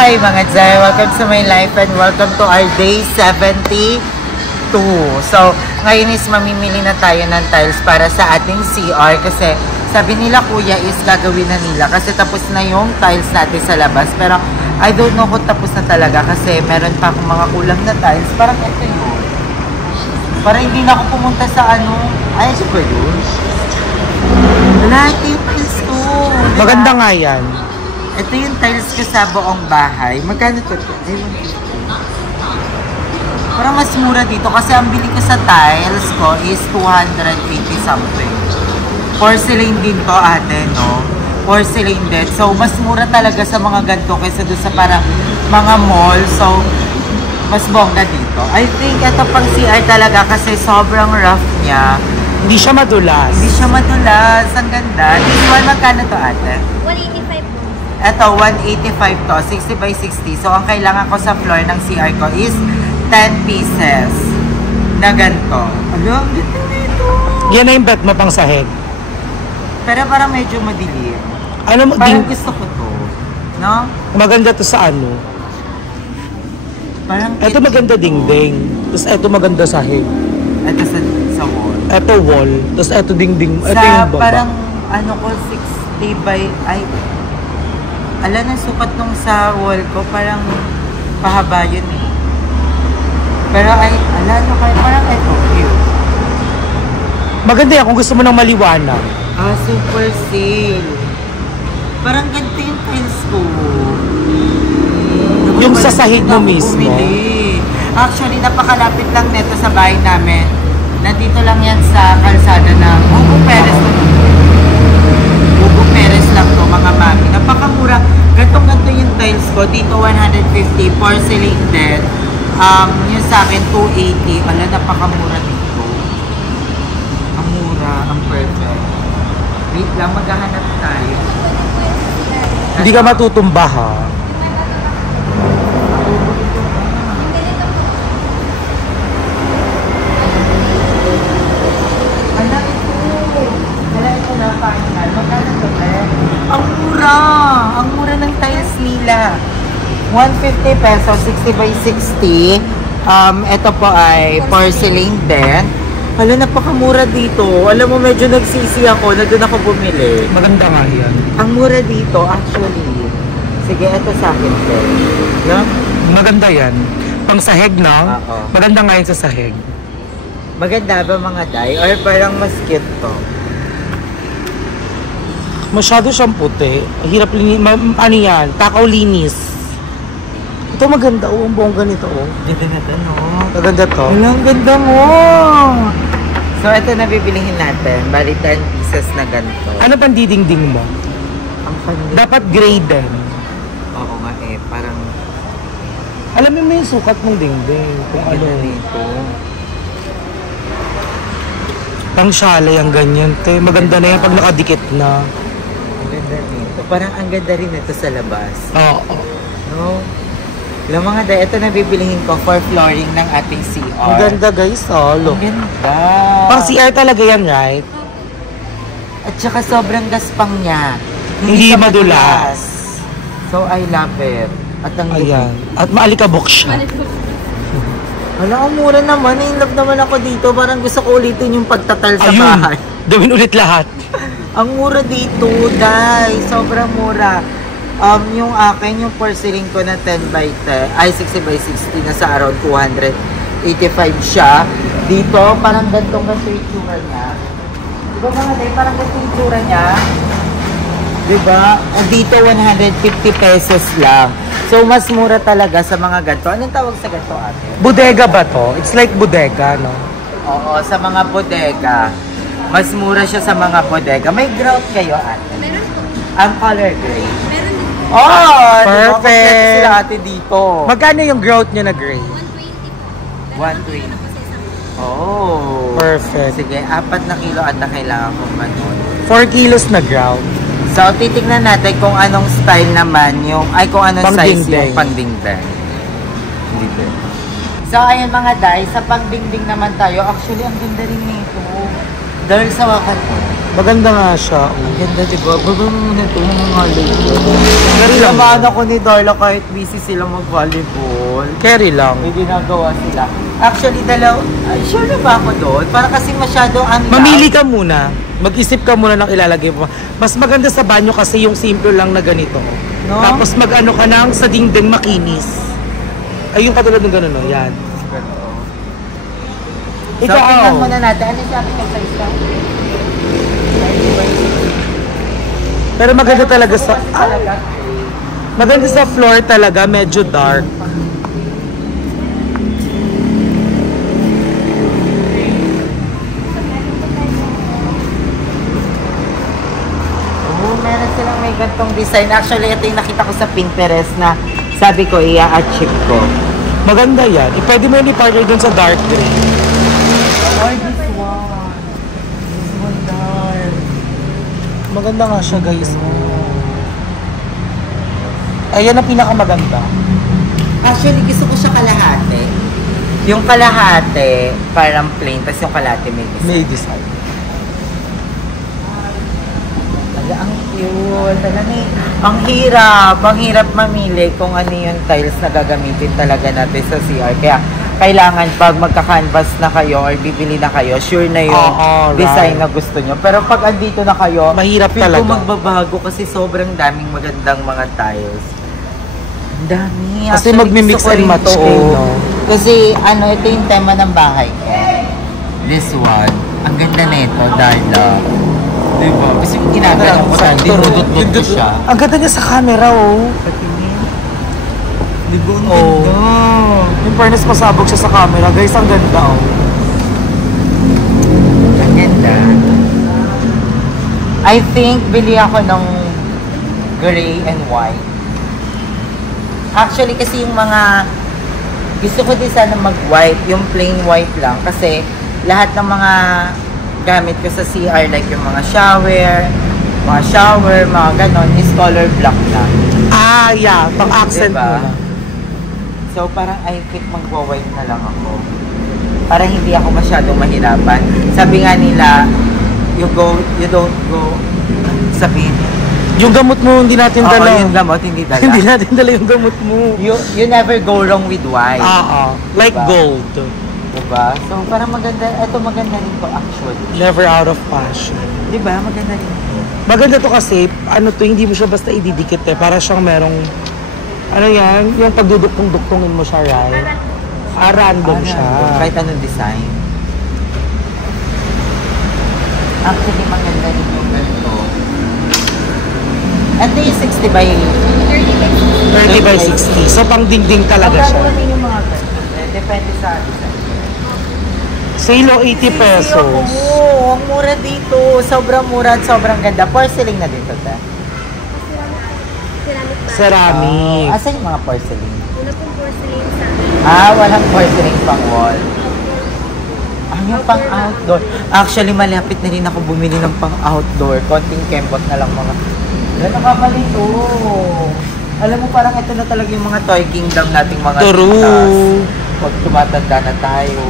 Hi mga Jai! Welcome to my life and welcome to our day 72. So, ngayon is mamimili na tayo ng tiles para sa ating CR kasi sabi nila kuya is gagawin na nila kasi tapos na yung tiles natin sa labas. Pero I don't know kung tapos na talaga kasi meron pa akong mga kulang na tiles. Parang ito yun. Parang hindi na ako pumunta sa ano. Ay, super yun. Wala, ito yung tiles to. Diba? Maganda nga yan. Ito yung tiles ko sa buong bahay. Magkano to? Parang mas mura dito kasi ang bili ko sa tiles ko is 280 something. Porcelain din to ate, no? Porcelain din. So, mas mura talaga sa mga ganito kaysa doon sa parang mga mall. So, mas bongga dito. I think ito pang CR talaga kasi sobrang rough niya. Hindi siya madulas. Hindi siya madulas. Ang ganda. This one, magkano to ate? 185 po. Ito, 185 to. 60 by 60. So, ang kailangan ko sa floor ng CR ko is 10 pieces na ganito. Ano? Ang ganda nito. Yan na yung bet mo pang sahig. Pero parang medyo madilim. Ano mo? Parang gusto ko to. No? Maganda to sa ano? Parang Ito maganda dingding. Tapos ito maganda sahig. ito sa wall. Ito wall. Tapos ito dingding. Ito Sa yung baba. parang ano ko 60 by ay ala na sukat nung sa wall ko parang pahaba yun eh. Pero ay ala no kaya parang ito cute. Maganda yan kung gusto mo ng maliwanag. Ah, super sale. Parang ganito yung tiles ko. Yung sa sahig mo Ako mismo. bumili. Actually, napakalapit lang neto sa bahay namin. Nandito lang yan sa kalsada ng Hugo Perez. Hugo Perez lang to mga mami. Napakamura. Gantong-ganto yung tiles ko. Dito 150. Porcelain din. Yung sa akin 280. Ala, napakamura dito. Ang mura. Ang perfect. Wait lang, maghahanap tayo. Hindi ka matutumba ha. Ang mura! Ang mura ng tiles nila. 150 pesos, 60 by 60. Ito po ay porcelain din. Hala, napakamura dito. Alam mo, medyo nagsisi ako na doon ako bumili. Maganda nga yan. Ang mura dito, actually. Sige, ito sa akin po. No? Maganda yan. Pang sahig na. Oo. Maganda nga yan sa sahig. Maganda ba mga day? Or parang mas cute to? Masyado siyang puti. Hirap linis. Ano yan? Takaw linis. Ito maganda oh. Ang bongga nito oh. Ganda na to, no? Maganda to. Wala, ang ganda mo! So, ito na bibilihin natin. Bali, 10 pieces na ganito. Ano pang didingding mo? Ang panlit. Dapat gray din. Oo nga eh, parang Alam mo yung sukat mong dingding. Kung ano. ano nito. Pang shalay ang ganyan. Te. Maganda na yan pag nakadikit na. Ang ganda nito. Parang ang ganda rin ito sa labas. Oo. No? Alam mga day, ito na bibilihin ko for flooring ng ating CR. Ang ganda guys. Oh, look. Ang ganda. Pang CR talaga yan, right? At saka sobrang gaspang niya. Hindi siya madulas. So, I love it. At ang Ayan. At maalikabok siya. Wala, ang mura naman. In love naman ako dito. Parang gusto ko ulitin yung pagtatal sa Ayun. bahay. Gawin ulit lahat. Ang mura dito, day. Sobrang mura. Yung akin, yung porcelain ko na 10 by 10, ay 60 by 60, nasa around 285 siya. Dito, parang gantong ganito yung tsura niya. Diba mga day, parang ganito yung tsura niya. Diba? At dito, 150 pesos lang. So, mas mura talaga sa mga ganito. Anong tawag sa ganito, ate? Bodega ba to? It's like bodega, no? Oo, sa mga bodega. Mas mura siya sa mga bodega. May grout kayo, ate? Meron po. Ang color gray. Meron din po. Oh! Perfect. Sila ate dito. Magkano yung growth niya na gray? 120 po. 120. Ano po sa isang Oh. Perfect. Sige, 4 na kilo at na kailangan kong ganun. 4 kilos na ground. So, titignan natin kung anong style naman yung, ay kung anong size Pangdingding. yung pangdingding. Dito. So, ayan mga day, sa pangdingding naman tayo. Actually, ang ganda rin nito. Dahil sa wakan mo. Maganda nga siya. Ang ganda, diba? Baba mo muna ito, mga lady. Carry lang. Samahan ako ni Darla kahit busy sila mag-volleyball. Carry lang. May ginagawa sila. Actually, sure na ba ako doon? Para kasi masyadong Mamili ka muna. Mag-isip ka muna ng ilalagay mo. Mas maganda sa banyo kasi yung simple lang na ganito. No? Tapos mag-ano ka nang sa dingding makinis. Ay, yung katulad ng gano'n, no? Yan. So, Ikaw. tingnan muna natin. Ano sabi ko sa isa? Pero maganda talaga sa... Talaga. Maganda sa floor talaga, medyo dark. Meron silang may gantong design. Actually, ito yung nakita ko sa Pinterest na sabi ko, i-achieve ko. Maganda yan. Pwede mo yung i-partner dun sa dark green. Or this one. This one, dark. Maganda nga siya, guys. Ayan ang pinakamaganda. Actually, gusto ko siya kalahati. Yung kalahati, parang plain, tapos yung kalahati may design. May design. Ang cute. Ang hirap mamili kung ano yung tiles na gagamitin talaga natin sa CR. Kaya kailangan pag magka-canvas na kayo or bibili na kayo, sure na yung design na gusto nyo. Pero pag andito na kayo, mahirap feel talaga. ko magbabago kasi sobrang daming magandang mga tiles. Ang dami. Kasi Actually, magmi-mix gusto ko and rin match to. kayo, no? Kasi ito yung tema ng bahay ko. This one. Ang ganda nito, Darla. Diba? Kasi yung ginagawa ko sa dinudot-dot ko siya. Ang ganda niya sa camera, oh. Diba? Ang Oh. ganda. In fairness, pasabog siya sa camera. Guys, ang ganda, oh. Ang ganda. I think bili ako ng gray and white. Actually, kasi yung mga gusto ko din sana mag-white, yung plain white lang. Kasi lahat ng mga gamit ko sa CR, like yung mga shower, mga ganon, is color black na. Ah, yeah. Pang-accent Diba? mo na. So, parang I think magwa-white na lang ako. Para hindi ako masyadong mahirapan. Sabi nga nila, you don't go, sabihin. Yung gamot mo, hindi natin Oo, dala. yung gamot, hindi dala. Hindi natin dala yung gamot mo. You never go wrong with white. Like Diba? gold. Diba? So, parang maganda. Ito maganda rin to actually. Never out of fashion. Diba? Maganda rin. Maganda to kasi, hindi mo siya basta ididikit eh. Para siyang merong, yung pagduduktong-duktongin mo siya, right? Random siya. Kahit anong design. Actually, maganda rin yung ganito. Ito yung 60 by 30 by 60. So, pang dingding talaga siya. Magkano yung mga ganito? Depende sa design. Sale 80 pesos. Oo, ang mura dito. Sobrang mura at sobrang ganda. Porcelain na din to, ta. Ceramic pa. Ceramic. Asan yung mga porcelain? Wala pong porcelain sa akin. Walang porcelain pang wall. Yung pang outdoor. Actually, malapit na rin ako bumili ng pang outdoor. Konting kembot na lang mga. Nakakalito. Alam mo, parang ito na talaga yung mga Toy Kingdom nating mga True. titas. Pag tumatanda na tayo.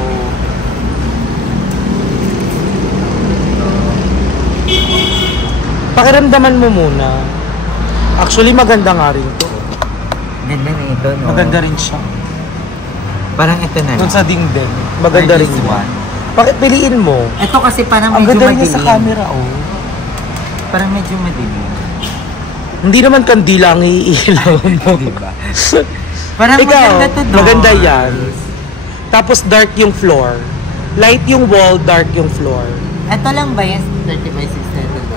Pakiramdaman mo muna. Actually, maganda nga rin to. Ganda na ito, no? Maganda rin siya. Parang ito na. Doon sa dingding. Maganda rin This yun. one. Bakit piliin mo? Ito kasi parang Ang medyo ganda madilim. niya sa camera, oh. Parang medyo madilim. Hindi naman kandila ang iilaw mo. Diba? Parang Ikaw, maganda to, doon. maganda yan. Tapos dark yung floor. Light yung wall, dark yung floor. Ito lang ba yan? 30 by 60 ito.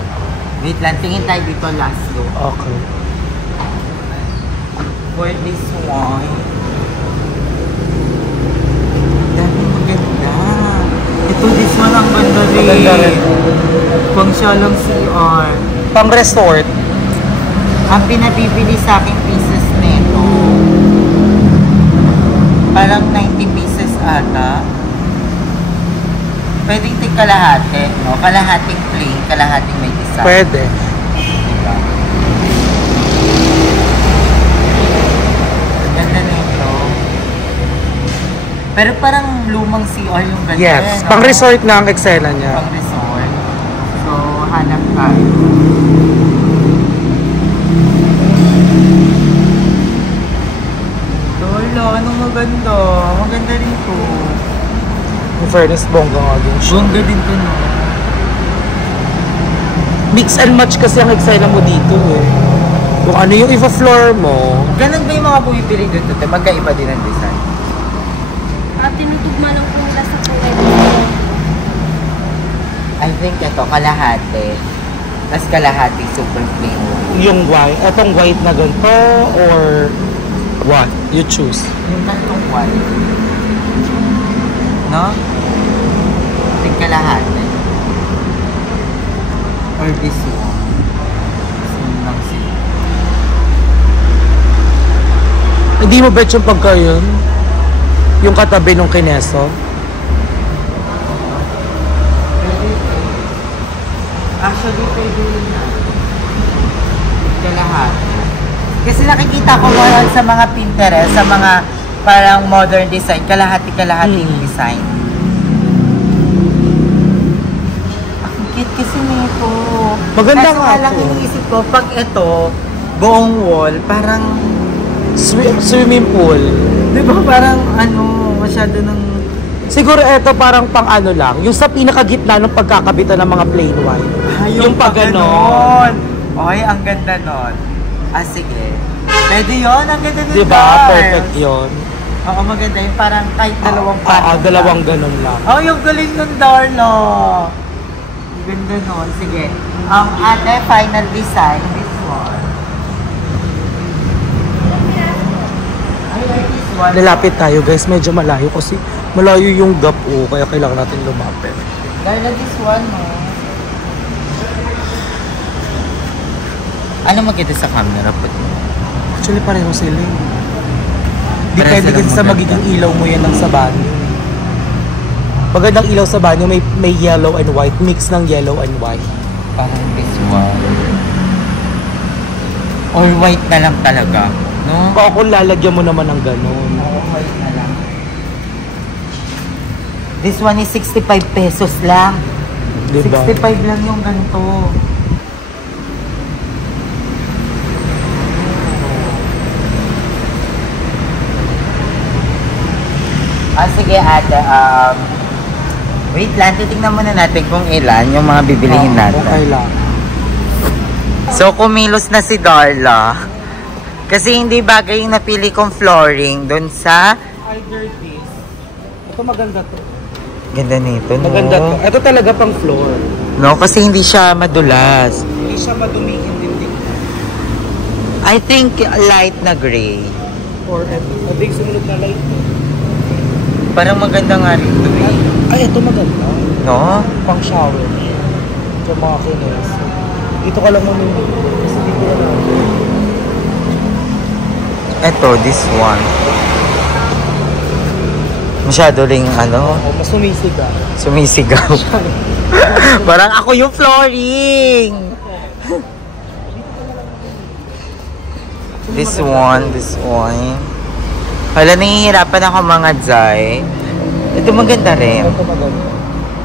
Wait lang, tingin tayo dito last look. Okay. For this one. Dami maganda. Ito, this one ang ganda rin. Maganda rin. Pang siya lang CR. Pang resort. Ang pinabibili sa akin pieces nito, parang 90 pieces ata. Pwedeng tig kalahati, no? Kalahating plain, kalahating may design. Pwede. Diba? Ganda nito. Pero parang lumang CR yung ganda. Yes. no? Pang resort na ang eksena niya. Pang resort. Ay. Lola, anong maganda? Maganda rin to. In fairness, bongga nga din siya. Bongga din to, no? Mix and match kasi ang eksena mo dito eh. Kung ano yung ipa-floor mo. Ganun ba yung mga bumibili dito? Magkaiba din ang design. Tinutugma lang po nila sa kulay. I think ito, kalahati. Tapos kalahati, super plain. Yung white, etong white na ganito or what? You choose. Yung gantong white. No? I think kalahati. Or this one. Same lang sila. Hindi mo bet yung pagka yun? Yung katabi ng kineso? Actually, pwede rin na. Kalahati. Kasi nakikita ko ngayon sa mga Pinterest, sa mga parang modern design, kalahati-kalahati yung design. Ang cute kasi nito. Maganda Kaso nga lang to. iniisip ko, pag ito, buong wall, parang, Swimming pool. di ba parang masyado ng... Siguro eto parang pang ano lang, yung sa pinakagitna ng pagkakabitan ng mga plain white. Yung pag ganon. Oy, ang ganda nun. Sige. Pwede yun, ang ganda nun. Diba? Dars. Perfect yun. Oo, maganda yun. Parang kahit dalawang dalawang ganon lang. Oh, yung galing nun, Darla. Ang ganda nun. Sige. Ang ate, final design, this one. I like this one. Lalapit tayo guys, medyo malayo kasi malayo yung gap kaya kailangan natin lumapit. Darla, this one, no? Ano maganda sa camera po? Actually pareho sila. Pareho Depende silang kasi sa maganda. magiging ilaw mo yan ng sa banyo. Magandang ilaw sa banyo, may yellow and white, mix ng yellow and white. Parang this one. Or white na lang talaga, no? Kung lalagyan mo naman ng ganun. Oo, white na lang. This one is 65 pesos lang. Diba? 65 lang yung ganito. Sige ate, wait lang, titignan muna natin kung ilan yung mga bibilihin natin. Okay lang. So, kumilos na si Darla. Kasi hindi bagay yung napili kong flooring doon sa... Either this. Ito maganda to. Ganda nito, no? Maganda to. Ito talaga pang floor. No, kasi hindi siya madulas. Hindi siya madumihin din. I think light na gray. Or ito. Ito yung sumunod na light. Parang maganda nga rin ito eh. Ay, ito maganda. No? Pang shower. Sa mga kines. Dito ka lang muna. Kasi dito ka lang. Ito, this one. Masyado ring Mas sumisiga. sumisigaw. Parang ako yung flooring. This one. Hala, nahihirapan ako mga Jai. Ito maganda rin. Ito maganda.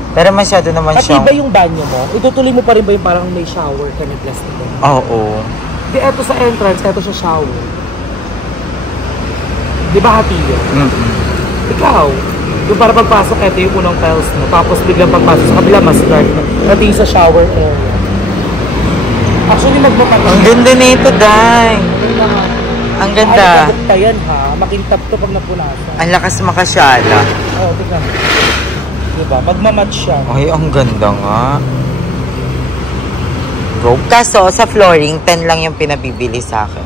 Pero masyado naman At siyang... iba yung banyo mo, itutuloy mo pa rin ba yung parang may shower ka na plastic? Oo. Di, eto sa entrance, eto sa shower. Di ba hati yun? Ikaw, yung para pagpasok, eto yung unang tiles mo. Tapos biglang pagpasok sa kabila, mas dark na. Eto yung sa shower area. Actually, magmamatayin. Ang ganda nito, Dai. Ang ganda. Ay, yan ha. Makintab to pag napunasan. Ang lakas makasyala. Oo, tignan. Diba? Magmamatch siya. Ay, ang ganda nga. Go. Kaso, sa flooring, 10 lang yung pinabibili sa akin.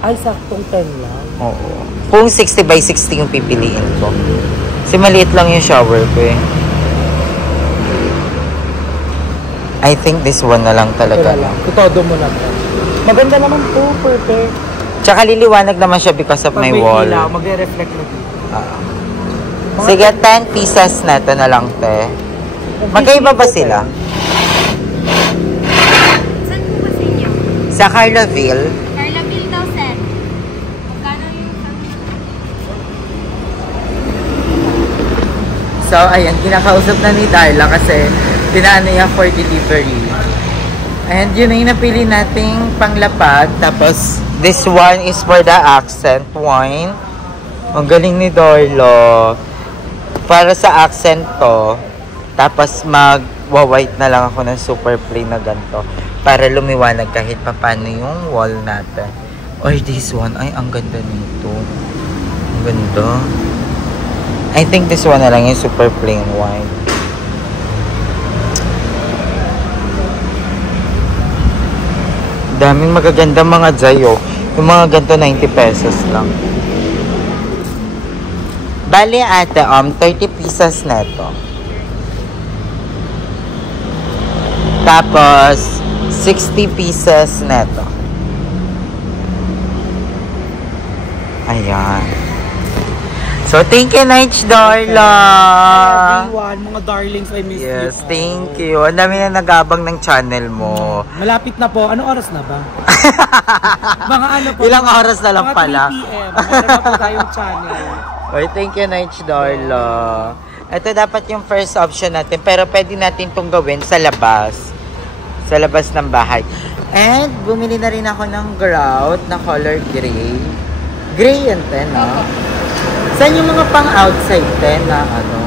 Ay, saktong 10 lang. Oo. Kung 60 by 60 yung pipiliin ko. Kasi maliit lang yung shower ko eh. I think this one na lang talaga. Kaya lang. Itodo mo na to. Maganda naman to. Perfect. Tsaka liliwanag naman siya because of Pag my may wall. ilaw, magre-reflect na dito. Sige, 10 pieces na ito na lang, te. Magkaiba ba sila? Saan po ba sa inyo? Sa Carlaville, Carla Bill daw, sir. Magkano yung... so, ayan, kinakausap na ni Darla kasi pinaano niya for delivery. And yun na yung napili nating panglapag. Tapos, this one is for the accent wine. Ang galing ni Dorlo. Para sa accent to. Tapos, mag-white na lang ako ng super plain na ganito. Para lumiwanag kahit papano yung wall natin. Or this one. Ay, ang ganda nito. Ang ganda. I think this one na lang yung super plain wine. Daming magaganda mga Zayo. Yung mga ganito 90 pesos lang. Bali ate, 30 pieces neto. Tapos, 60 pieces neto. Ayan. So, thank you, Night Darla. Everyone, mga darlings, I miss you. Yes, thank you. Ang dami na nag-abang ng channel mo. Malapit na po. Anong oras na ba? Mga ano po? Ilang oras na lang mga pala. 3 p.m. Meron na po tayong channel. Okay, thank you, Night Darla. Ito dapat yung first option natin. Pero pwede natin itong gawin sa labas. Sa labas ng bahay. And, bumili na rin ako ng grout na color gray. Gray yan, ten, no? Saan yung mga pang-outside, ten, na ano?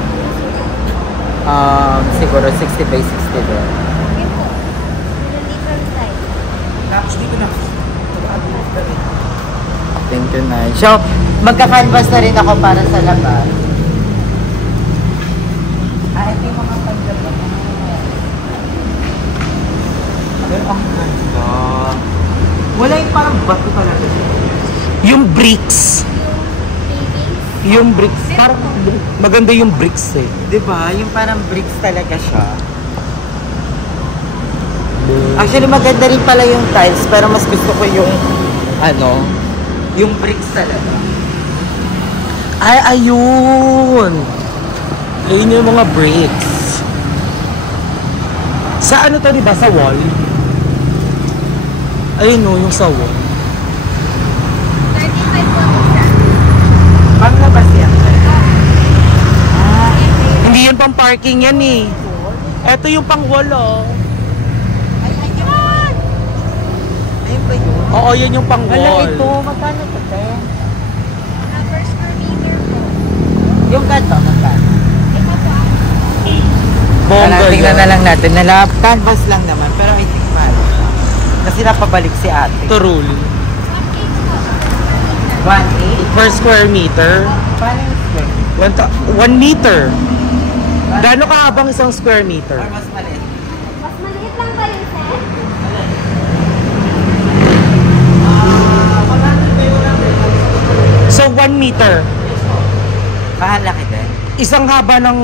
Siguro 60 by 60 din. Yun po. The different size. Tapos dito na. Thank you, Night. So, magka-canvas na rin ako para sa labas. Ito yung mga pang-labas. Pero ang ganda. Wala yung parang bato talaga. Yung bricks. Yung bricks. Parang maganda yung bricks eh. Diba? Yung parang bricks talaga siya. Actually, maganda rin pala yung tiles, pero mas gusto ko yung, ano, yung bricks talaga. Ay, ayun! Ayun yung mga bricks. Sa ano to, diba? Sa wall? Ayun o, yung sa wall. 35 po isa. Panglabas yan. Hindi yun pang parking yan eh. Ito yung pang wall oh. Ayan! Ayun ba yun? Oo, yun yung pang Wala wall. ito. Magkano ito, te? Per square meter po. Yung ganito, magkano? Ito po ang Bongga Tingnan yan. na lang natin. Canvas lang naman, pero I think mahal siya. Kasi napabalik si ate. Turul. 1.8? Per square meter. Paano yung square? 1 meter. Gaano kahabang isang square meter? Or mas maliit? mas maliit lang ba yun, sir? So 1 meter. Mahal laki din. Isang haba ng...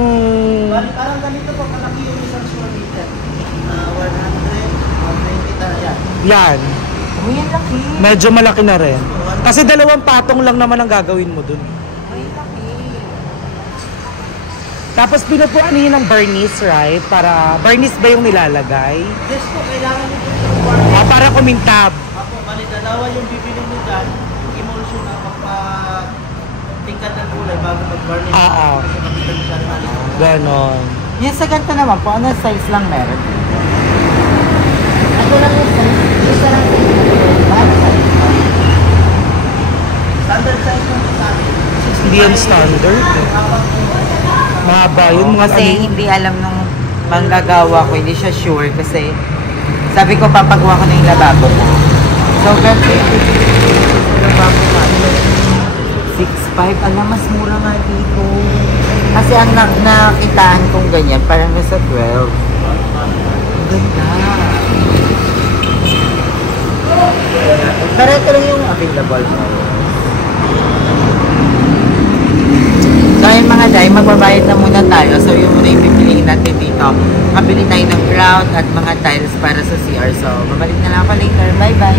Parang ganito po, kalaki yung isang square meter. 100, 120 talaga. Yan. Uy, ang laki. Medyo malaki na rin. Kasi 2 patong lang naman ang gagawin mo dun. Uy, laki. Tapos pinupuanihin ng barniz, right? Para, barniz ba yung nilalagay? Yes po, kailangan nyo po Para kumintab. Ako, bali dalawa yung bibili nyo dyan. Emulsion na magpa-tingkat ng kulay bago mag-varnish. Oo. Kasi kapitan siya naman. Ganon. Yung sa ganito naman po, ano size lang meron? Ito lang yung size. Isa lang size. Ano size? Standard size yung sa amin. Hindi yan standard. Mahaba yun. Mga Kasi ano- hindi alam nung manggagawa ko, hindi siya sure kasi sabi ko papagawa ko na yung lababo ko. So, ganito yung lababo natin. 6.5. Alam, mas mura nga dito. Kasi ang nakitaan kong ganyan, parang nasa 12. Ang ganda. Pero ito lang yung available mo. So ayun mga day, magbabayad na muna tayo. So yun muna yung pipiliin natin dito. Kabili tayo ng grout at mga tiles para sa CR. So babalik na lang ako later. Bye bye.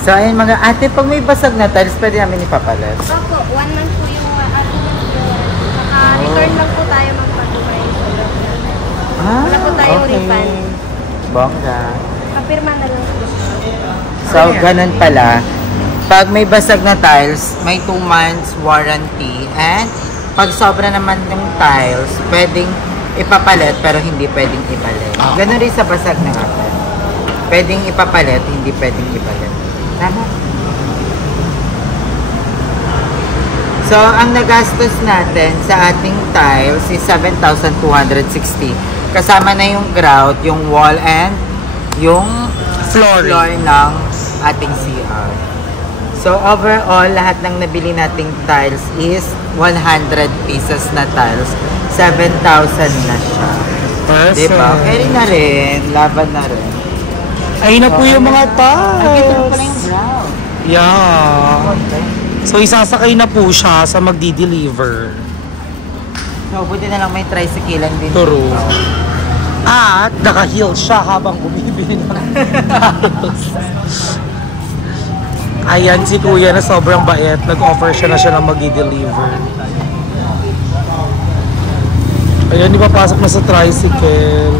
So ayun mga ate, pag may basag na tiles, pwede namin ipapalit. Opo, 1 month po yung naka-return lang po tayo magpatuloy. Wala po tayong refund. Bongga. Papirma na lang po. So ganun pala. Pag may basag na tiles, may 2 months warranty. And pag sobra naman yung tiles, pwedeng ipapalit pero hindi pwedeng ipalit. Ganun rin sa basag na carpet. Pwedeng ipapalit, hindi pwedeng ipalit. Tama? So, ang nagastos natin sa ating tiles is 7,260. Kasama na yung grout, yung wall and yung floor ng ating CR. So, overall, lahat ng nabili nating tiles is 100 pieces na tiles. 7,000 na siya. Perfect. Diba? Carry na rin. Laban na rin. Ayun na po yung mga tiles. Nakita mo pala yung grout. Yeah. So, isasakay na po siya sa magdi-deliver. So, buti na lang may tricycle din. True. At naka-heel siya habang bumibili ng tiles. Ayan si Kuya na sobrang bait. Nag-offer siya ng magdi-deliver. Ayan, di papasok na sa tricycle.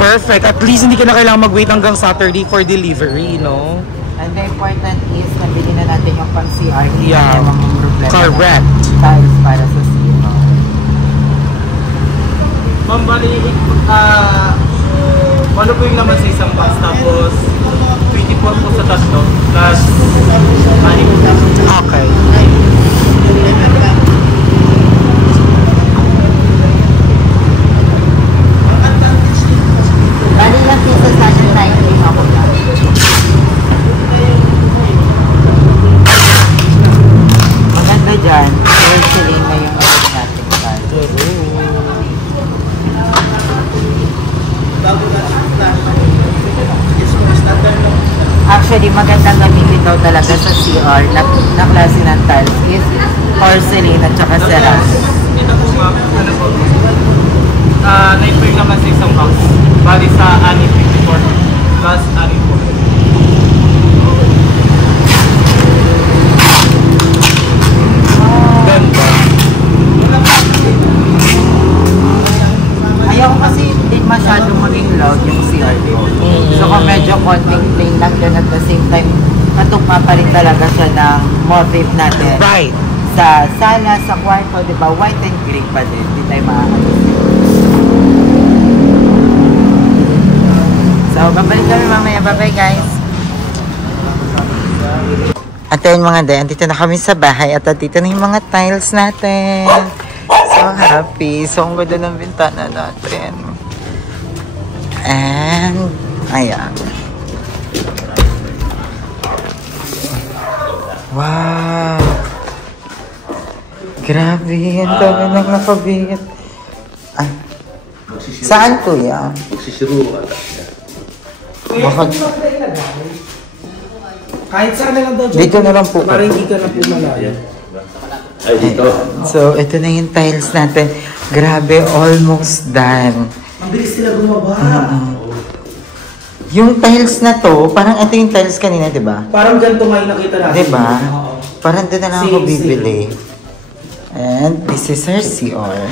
Perfect. At least hindi ka na kailangan mag-wait hanggang Saturday for delivery, no? And the important is, nabili na natin yung pang-CR. Hindi Yeah. na yung problema. Correct. Tiles para sa CR. Ma'am, bali, ano po yung laman sa isang box? Tapos, 24 po sa tatlo, plus 6. Okay. Bali lang pieces natin tayo rin ako na. Maganda dyan, porcelain na yung mga natin tiles. Actually, magandang gamitin daw talaga sa CR na klase ng tiles is porcelain at saka ceramic. Ito po ma'am, ano po? 9 po yung laman sa isang box. Bali sa 654 plus 6 po. Ganda. Ayaw ko kasi din masyadong maging loud yung CR ko. So kung medyo konting plain lang din at the same time, katugma pa rin talaga siya ng motif natin. Right. Sa sala, sa kwarto, di ba? White and grey pa din. Hindi tayo makakalis. So, babalik kami mamaya. Bye-bye, guys. At ayun mga day, andito na kami sa bahay at andito na yung mga tiles natin. So happy. So, ang ganda ng bintana natin. And, ayan. Wow! Grabe, ang dami nang nakabit. Ay, saan to yan? Bakit? Kahit saan na lang daw dyan. Dito na lang po. Para hindi ka na po malayo. Ay, dito. So, ito na yung tiles natin. Grabe, almost done. Ang bilis sila gumawa. Yung tiles na to, parang ito yung tiles kanina, di ba? Parang ganito nga yung nakita natin. Di ba? Oo. Parang doon na lang ako Same, bibili. And this is our CR.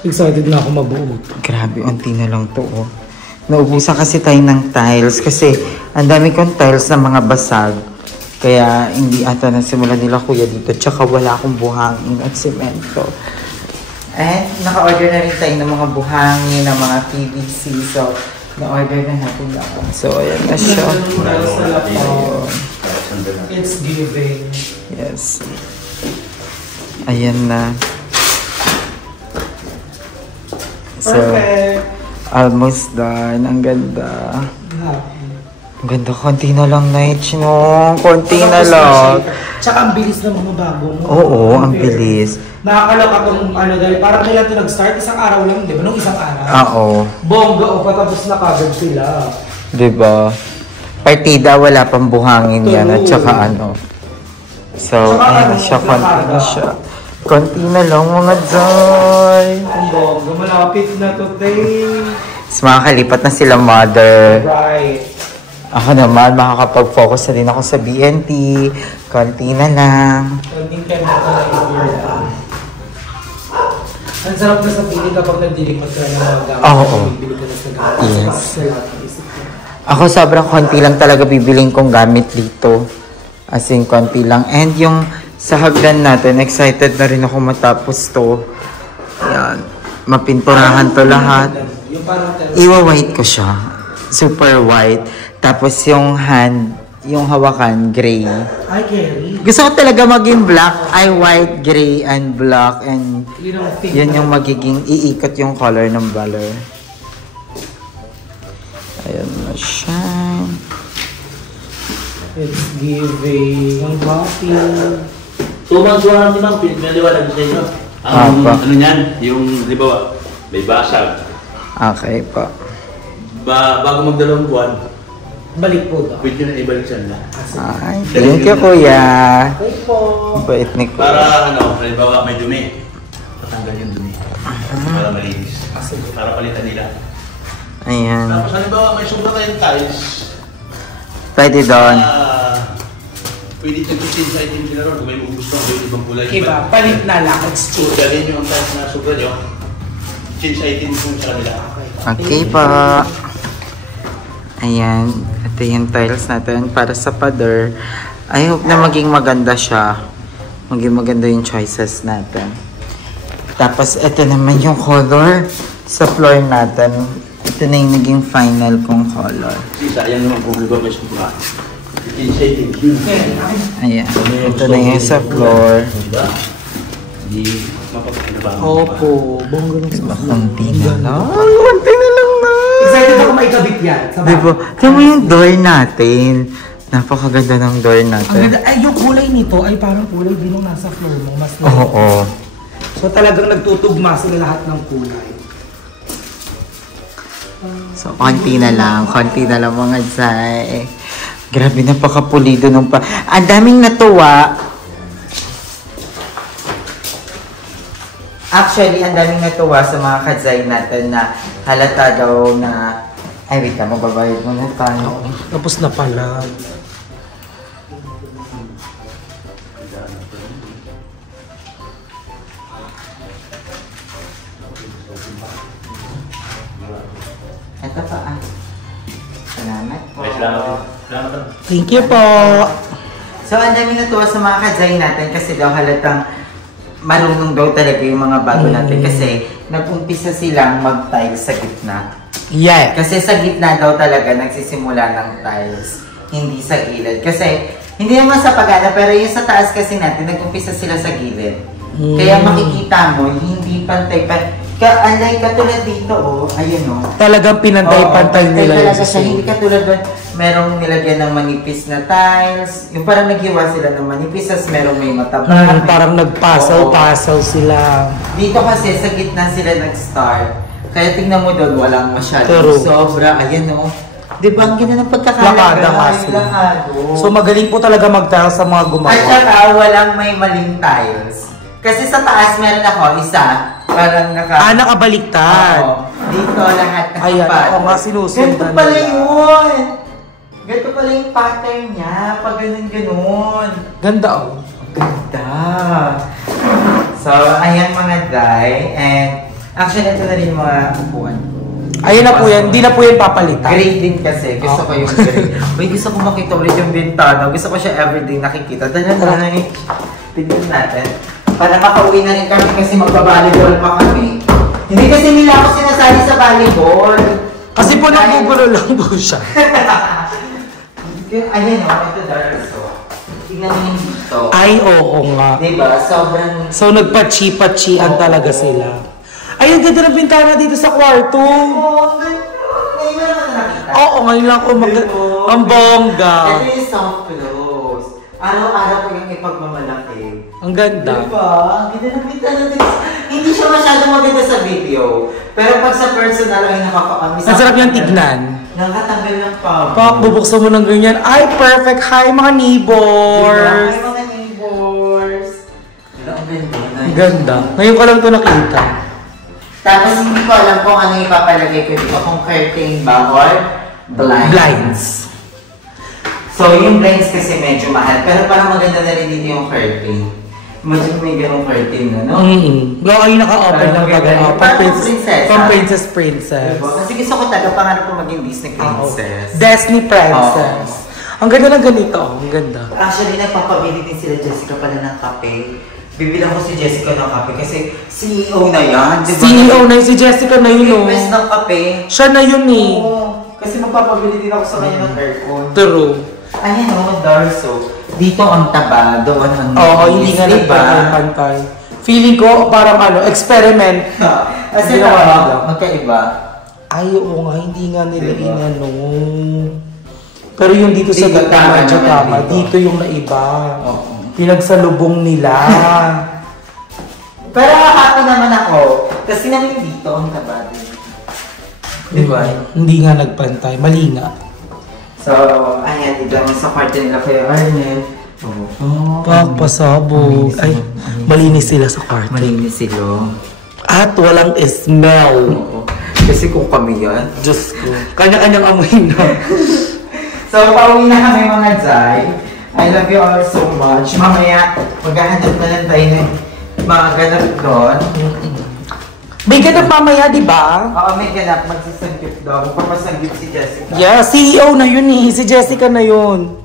Excited na ako mabuo. Grabe, unti na lang to. Oh. Naubusan kasi tayo ng tiles kasi ang dami kong tiles na mga basag. Kaya hindi ata nasimula nila kuya dito. Tsaka wala akong buhangin at semento. And naka-order na rin tayo ng mga buhangin, ng mga PVC. So, na-order na natin lang. So, ayan na siya. Ayun. It's giving. Yes. Ayan na. So, Perfect. almost done. Ang ganda. Happy. Ang ganda, konti na lang nights, no? Konti na lang. Tsaka ang bilis ng mga bago mo. Oo, ang bilis. Nakakaloka kung ano dahil parang kailan ito nag-start, isang araw lang, di ba? Nung isang araw. Oo. Bongga o patapos na kagad sila. Diba? Partida, wala pang buhangin yan. At saka ano. So, ayan na siya. Konti na siya. Konti na lang mga joy. Ang bongga, malapit na to, day. Mas makakalipat na sila, mother. Right. Ako naman, makakapag-focus na din ako sa BNT. Konti na lang. Konting kaya na ang sarap na sa piling kapag nagdilipat ka ng mga gamit. Oo. Bibili ka na sa gamit. Yes. Sa lahat ng isip mo. Ako sobrang konti lang talaga bibiling kong gamit dito. As in, konti lang. And yung sa hagdan natin. Excited na rin ako matapos to. Ayan. Mapinturahan to lahat. Iwa-white ko siya. Super white. Tapos yung hand, yung hawakan, gray. Ay, Kerry. Gusto ko talaga maging black. Ay, white, gray, and black. And yun yung magiging iikot yung color ng color. Ayan na siya. It's giving ang coffee. 2 months warranty ma'am, pinaliwanag sa inyo. Apa. Ano niyan, yung, di ba, may basag. Okay po. Bago magdalawang buwan, Balik po daw. pwede na ibalik siya na. Ay, thank you, kuya. Okay po. Bait ni kuya. Para, halimbawa may dumi. Patanggal yung dumi. Para malinis. Para palitan nila. Ayan. Tapos halimbawa may sobra tayong tiles. Pwede doon. Pwede nag-change sa item sila ron kung may gusto kung ibang kulay. Iba, palit na lang. Exchange. Dalhin nyo ang tiles na sobra nyo. Change item kung sa kanila. Okay po. Ayan. Ito yung tiles natin para sa pader. I hope na maging maganda siya. Maging maganda yung choices natin. Tapos ito naman yung color sa floor natin. Ito na yung naging final kong color. Sayang naman kung halimbawa may sobra. Change item yun. Ayan. Ito na yung sa floor. Diba? Hindi mapapagalaban. Opo. Bongga ng sa Konti na lang. Konti na lang na. Excited ako maikabit yan. Diba? Tignan mo yung door natin. Napakaganda ng door Ang natin. ganda. Ay, yung kulay nito ay parang kulay din yung nasa floor mo. Mas Oo. So talagang nagtutugma sila lahat ng kulay. So, konti na lang. Konti na lang mga Zay. Grabe, napakapulido nung pa. Ang daming natuwa. Actually, ang daming natuwa sa mga kadzay natin na halata daw na... Ay, wait lang, magbabayad muna tayo. Tapos na pala. Ito pa ah. Salamat po. Ay, salamat. Salamat. Thank you po. So, ang daming natuwa sa mga kadzay natin kasi daw halatang marunong daw talaga yung mga bago natin kasi nag-umpisa silang mag-tiles sa gitna. Yeah. Kasi sa gitna daw talaga nagsisimula ng tiles, hindi sa gilid. Kasi hindi naman sa pagana, pero yung sa taas kasi natin, nag-umpisa sila sa gilid. Kaya makikita mo, hindi pantay pa. Unlike katulad dito, oh, ayun oh. Talagang pinantay-pantay nila talaga siya. Hindi katulad doon, merong nilagyan ng manipis na tiles. Yung parang naghiwa sila ng manipis, as merong may mataba. Parang nagpasaw-pasaw sila. Dito kasi sa gitna sila nag-start. Kaya tingnan mo doon, walang masyado. True. Sobra, ayan oh. Di ba ang ganda ng pagkakalagay? Lakada nga sila. So magaling po talaga mag-tiles sa mga gumawa. At saka walang may maling tiles. Kasi sa taas meron ako isa. Parang nakabaliktad. Oo. Dito lahat nakapat. Ayan, ako nga sinusundan Ganito pala nila. yun. Ganito pala yung pattern niya. Pag ganun-ganun. Ganda oh. Ganda. So, ayan mga day. And actually, ito na rin yung mga upuan ko. Ayun na po yan. Hindi na po yan papalitan. Gray din kasi. Gusto ko yung gray. Uy, gusto ko makita ulit yung bintana. Gusto ko siya everyday nakikita. Tara. Tignan natin. Para makauwi na rin kami kasi magbabalibol pa kami. Hindi kasi nila ako sinasali sa volleyball. Kasi po nagugulo lang po siya. Ayan o, ito Darso. Tingnan mo yung dito. Ay, oo nga. Diba? Sobrang... So nagpachi-pachian talaga sila. Ay, ang ganda ng bintana dito sa kwarto. Oh, ang ganda. Ngayon mo naman nakita. Oo, ngayon lang ako ang bongga. Ito yung soft close. Araw-araw ko yung ipagmamalaki. Ang ganda. Diba? Ang ganda ng bintana dito. Hindi siya masyadong maganda sa video. Pero pag sa personal ay nakakaamis. Ang sarap niyang tignan. Nakatanggal ng pabo. Pak, bubuksan mo ng ganyan. Ay, perfect. Hi, mga neighbors. Diba? Hi mga neighbors. Diba? Ang ganda. Ang ganda. Ngayon ko lang ito nakita. Tapos hindi ko alam kung ano ipapalagay ko dito. Kung curtain ba or blinds. Blinds. So yung blinds kasi medyo mahal. Pero parang maganda na rin dito yung curtain. Imagine may ganong curtain na, no? Bro, ay naka-open lang pag Parang prinsesa. Pang princess. Diba? Kasi gusto ko talaga pangarap ko maging Disney princess. Disney princess. Ang ganda ng ganito. Ang ganda. Actually, nagpapabili din sila Jessica pala ng kape. Bibilang ko si Jessica ng kape kasi CEO na yan, di ba? CEO na yun. Si Jessica na yun, oh. Request ng kape. Siya na yun, eh. Oo. Kasi magpapabili din ako sa kanya ng aircon. True. Ayan o, Darso. Dito ang taba, doon ang Oo, hindi nga nagpapantay. Feeling ko, parang experiment. Kasi Ginawa nila. magkaiba. Ay, oo nga, hindi nga nila inano. Pero yung dito sa Dito, tama medyo naman tama. dito. Dito yung naiba. Oo. Pinagsalubong nila. Pero happy naman ako. Kasi namin dito ang taba din. Diba? Hindi nga nagpantay. Mali nga. So, ayan, dito naman sa kwarto nila kayo, Arnel. Oh. Pagpasabog. Ay, malinis sila sa kwarto. Malinis sila. At walang smell. Oo. Kasi kung kami yan. Diyos ko. Kanya-kanyang amoy na. So, pauwi na kami mga Zay. I love you all so much. Mamaya, maghahanap na lang tayo ng mga ganap doon. May ganap mamaya, di ba? Oo, may ganap. Magsisanggip doon. Papasanggip si Jessica. Yeah, CEO na yun eh. Si Jessica na yun.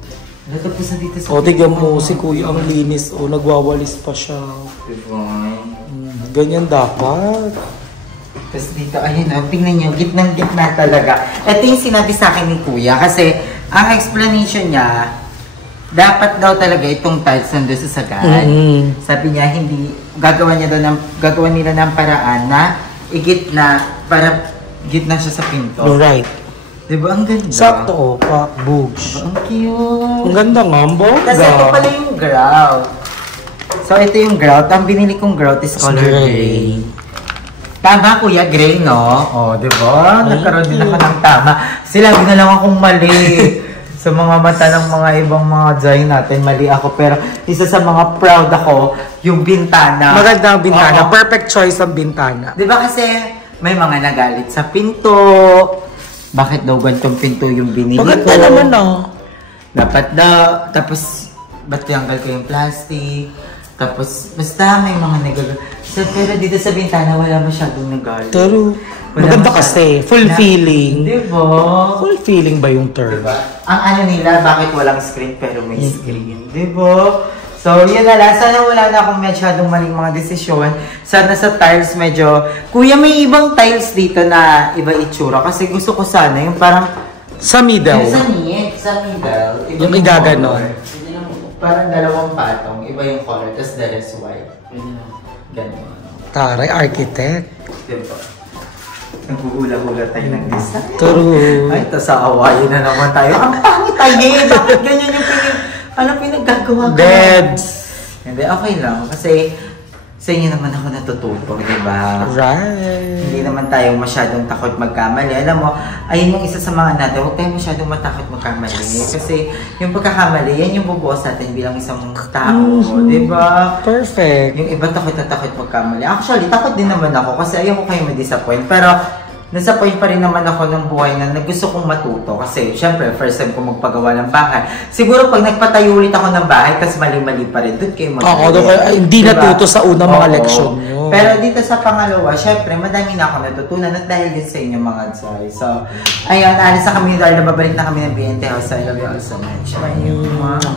Natapos na dito sa... O, tignan mo, si Kuya ang linis. O, nagwawalis pa siya. Divine. Ganyan dapat. Tapos dito, ayun o, tingnan nyo, gitnang-gitna talaga. Ito yung sinabi sa akin ni Kuya kasi ang explanation niya, dapat daw talaga itong tiles nandun sa sagad. Sabi niya, hindi, gagawa nila ng paraan na igitna, para gitna siya sa pinto. Right. Diba, ang ganda? Sakto o, pak, bugs. Ang cute. Ang ganda nga, ang bongga. Kasi ito pala yung grout. So, ito yung grout. Ang binili kong grout is color gray. Tama, Kuya, gray, no? O, diba? Nagkaroon din ako ng tama. Sinabi na lang akong mali. Sa mga mata ng mga ibang mga Zay natin, mali ako. Pero isa sa mga proud ako, yung bintana. Maganda ang bintana. Oo. Perfect choice ang bintana. Diba kasi may mga nagalit sa pinto. Bakit daw ganitong pinto yung binili ko? Maganda naman, no? Dapat daw. Tapos, ba't tinanggal ko yung plastic? Tapos, basta may mga nagagalit. So, pero dito sa bintana, wala masyadong nagalit. Pero, Wala maganda masyadong- kasi. Full feeling. Diba? Full feeling ba yung term? Diba? Ang ano nila, bakit walang screen pero may screen? Diba? So, yun na lang. Sana wala na akong masyadong maling mga desisyon. Sana sa tiles medyo... Kuya, may ibang tiles dito na iba itsura. Kasi gusto ko sana yung parang... Sa middle. Yung sa middle. Iba Yung igaganon. color. Parang dalawang patong. Iba yung color. Tapos the rest white. Ganun. Taray, architect. Diba? Naghuhula-hula tayo ng design. True. Ay, tas aawayin na naman tayo. Ang pangit tayo eh. Bakit ganyan yung pinaggagawa ko? Beds. Hindi, okay lang. Kasi sa inyo naman ako natututo, di ba? Right. Hindi naman tayo masyadong takot magkamali. Alam mo, ayun yung isa sa mga natin, huwag tayo masyadong matakot magkamali. Kasi yung pagkakamali, yan yung bubuos natin bilang isang tao. Di ba? Perfect. Yung iba takot na takot magkamali. Actually, takot din naman ako kasi ayoko kayo ma-disappoint. Pero, nasa point pa rin naman ako ng buhay na gusto kong matuto. Kasi, syempre, first time ko magpagawa ng bahay. Siguro, pag nagpatayo ulit ako ng bahay, tas mali-mali pa rin, doon kayo Oo, hindi natuto sa unang mga leksyon nyo. Pero dito sa pangalawa, syempre, madami na ako natutunan at dahil din sa inyo mga Zay. So, ayun, alis na kami dahil nababalik na kami ng BNT House. I love you all so much. Bye.